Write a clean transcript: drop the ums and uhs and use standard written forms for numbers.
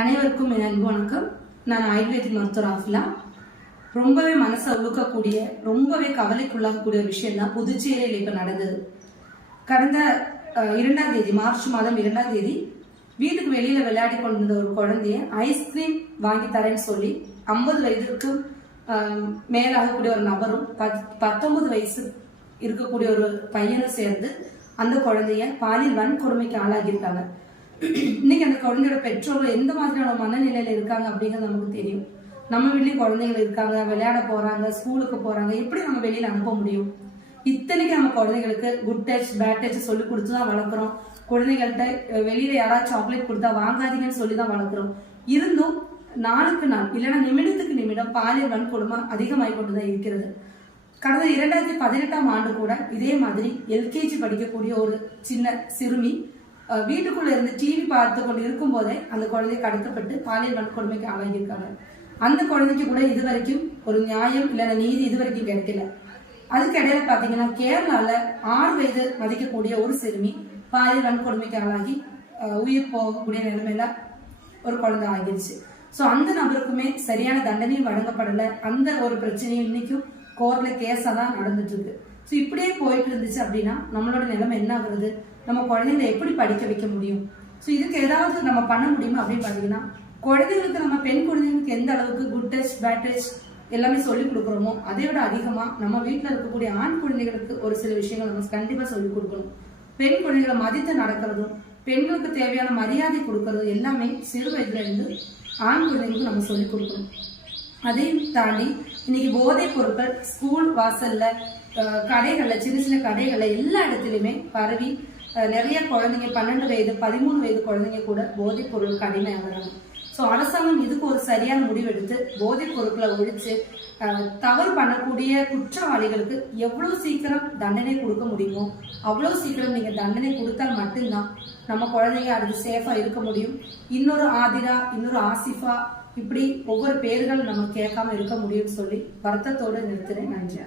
அனைவருக்கும் என் அன்பு வணக்கம். நான் ஆயுர்வேதிக் மருத்துவர் ஆஃபிலா. ரொம்பவே மனசை உழுக்கக்கூடிய ரொம்பவே கவலைக்குள்ளாகக்கூடிய ஒரு விஷயம் தான் புதுச்சேரியில் இப்போ நடந்தது. கடந்த 2ஆம் தேதி மார்ச் மாதம் 2ஆம் தேதி வீட்டுக்கு வெளியில விளையாடி கொண்டிருந்த ஒரு குழந்தைய ஐஸ்கிரீம் வாங்கி தரேன்னு சொல்லி 50 வயதிற்கும் மேலாகக்கூடிய ஒரு நபரும் 19 வயசு இருக்கக்கூடிய ஒரு பையனும் சேர்ந்து அந்த குழந்தைய பாலியல் வன்கொடுமைக்கு ஆளாகியிருக்காங்க. இன்னைக்கு அந்த குழந்தையோட பெற்றோர்கள் எந்த மாதிரியான மனநிலையில இருக்காங்க அப்படிங்கிறது நமக்கு தெரியும். நம்ம வீட்லயும் குழந்தைகள் இருக்காங்க, விளையாட போறாங்க, ஸ்கூலுக்கு போறாங்க, எப்படி நம்ம வெளியில அனுப்ப முடியும்? இத்தனைக்கு நம்ம குழந்தைகளுக்கு குட் டச் பேட் டச் சொல்லி கொடுத்துதான் வளர்க்குறோம். குழந்தைகள்கிட்ட வெளியில யாராவது சாக்லேட் கொடுத்தா வாங்காதீங்கன்னு சொல்லிதான் வளர்க்குறோம். இருந்தும் நாளுக்கு நாள் இல்லைன்னா நிமிடத்துக்கு நிமிடம் பாலியல் வன்கொடுமை அதிகமாகி கொண்டுதான் இருக்கிறது. கடந்த 2018ஆம் ஆண்டு கூட இதே மாதிரி எல்கேஜி படிக்கக்கூடிய ஒரு சின்ன சிறுமி வீட்டுக்குள்ள இருந்து டிவி பார்த்து கொண்டு இருக்கும் போதே அந்த குழந்தை கடத்தப்பட்டு பாலியல் வன்கொடுமைக்கு ஆளாகியிருக்காங்க. அந்த குழந்தைக்கு கூட இதுவரைக்கும் ஒரு நியாயம் இல்லைன்னா நீதி இதுவரைக்கும் கிடைக்கல. அதுக்கு இடையில பாத்தீங்கன்னா கேரளால 6 வயது மதிக்கக்கூடிய ஒரு சிறுமி பாலியல் வன்கொடுமைக்கு ஆளாகி உயிர் போகக்கூடிய நிலைமையில ஒரு குழந்தை ஆகிடுச்சு. ஸோ அந்த நபருக்குமே சரியான தண்டனையும் வழங்கப்படலை. அந்த ஒரு பிரச்சனையும் இன்னைக்கும் கோர்ட்ல கேஸா தான் நடந்துட்டு இருக்கு. ஸோ இப்படியே போயிட்டு இருந்துச்சு அப்படின்னா நம்மளோட நிலைமை என்ன ஆகுறது? நம்ம குழந்தைங்களை எப்படி படிக்க வைக்க முடியும்? ஸோ இதுக்கு ஏதாவது நம்ம பண்ண முடியுமா அப்படின்னு பார்த்தீங்கன்னா, குழந்தைங்களுக்கு நம்ம பெண் குழந்தைங்களுக்கு எந்த அளவுக்கு குட் டச் பேட் டச் எல்லாமே சொல்லி கொடுக்குறோமோ அதை விட அதிகமா நம்ம வீட்டில் இருக்கக்கூடிய ஆண் குழந்தைகளுக்கு ஒரு சில விஷயங்கள் நம்ம கண்டிப்பா சொல்லிக் கொடுக்கணும். பெண் குழந்தைகளை மதித்து நடக்கிறதும் பெண்களுக்கு தேவையான மரியாதை கொடுக்கறதும் எல்லாமே சிறு வயதுல இருந்து ஆண் குழந்தைகளுக்கு நம்ம சொல்லிக் கொடுக்கணும். அதையும் தாண்டி இன்னைக்கு போதைப் பொருட்கள் ஸ்கூல் வாசல்ல, கடைகள்ல, சின்ன சின்ன கடைகள்ல எல்லா இடத்துலயுமே பரவி நிறைய குழந்தைங்க 12 வயது 13 வயது குழந்தைங்க கூட போதைப் பொருளுக்கு அடிமையாகிறாங்க. ஸோ அரசாங்கம் இதுக்கு ஒரு சரியான முடிவெடுத்து போதைப் பொருட்களை ஒழிச்சு தவறு பண்ணக்கூடிய குற்றவாளிகளுக்கு எவ்வளவு சீக்கிரம் தண்டனை கொடுக்க முடியுமோ அவ்வளவு சீக்கிரம் நீங்க தண்டனை கொடுத்தால் மட்டும்தான் நம்ம குழந்தைங்க அதுக்கு சேஃபா இருக்க முடியும். இன்னொரு ஆதிரா, இன்னொரு ஆசிஃபா, இப்படி ஒவ்வொரு பேர்கள் நம்ம கேட்காம இருக்க முடியும்னு சொல்லி வருத்தத்தோடு நிறுத்துறேன். நன்றி.